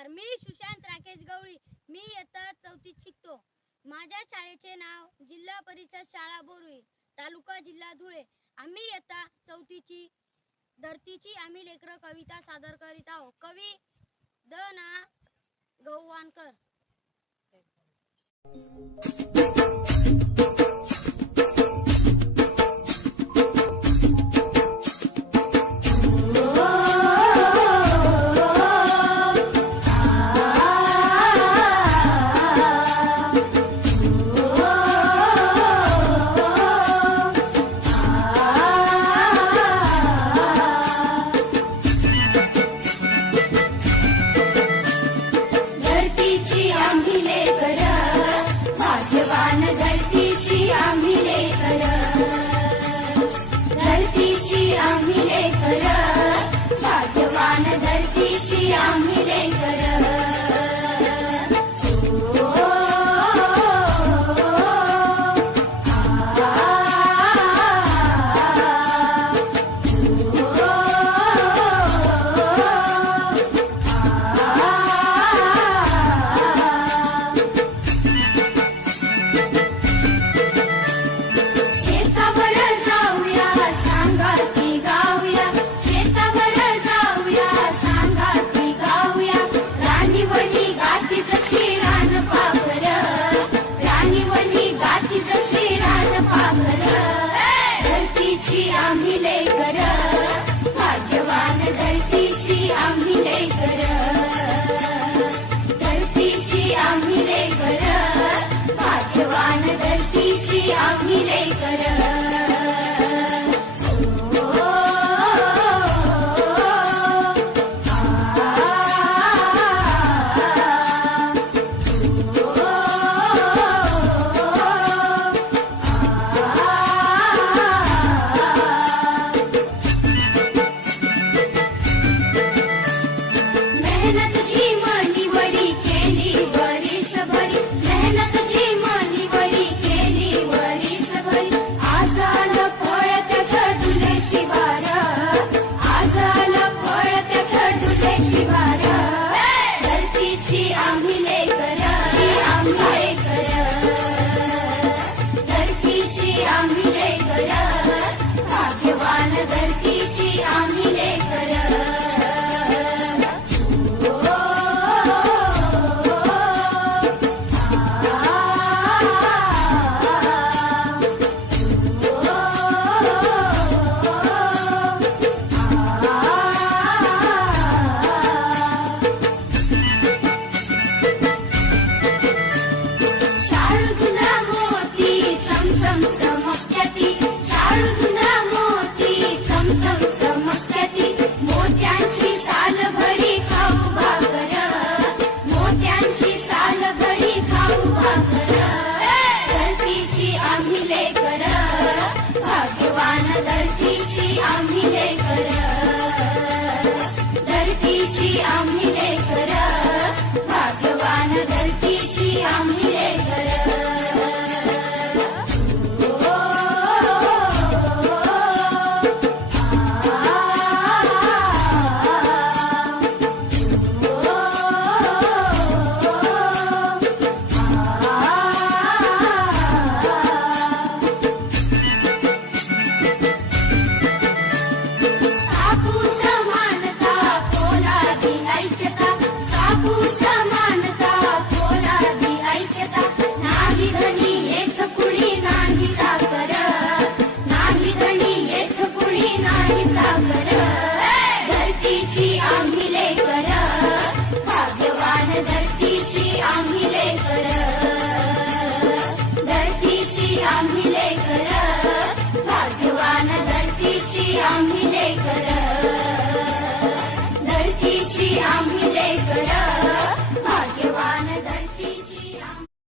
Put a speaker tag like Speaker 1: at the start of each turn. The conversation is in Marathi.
Speaker 1: नमस्कार मी सुशांत राकेश गवळी. मी इयत्ता चौथीत शिकतो. माझ्या शाळेचे नाव जिल्हा परिषद शाळा बोरवी तालुका जिल्हा धुळे. आम्ही इयत्ता चौथीची धरतीची आम्ही लेकर कविता सादर करीत आहोत. कवी द ना गौवानकर.
Speaker 2: ವೆಂಕಟ Aku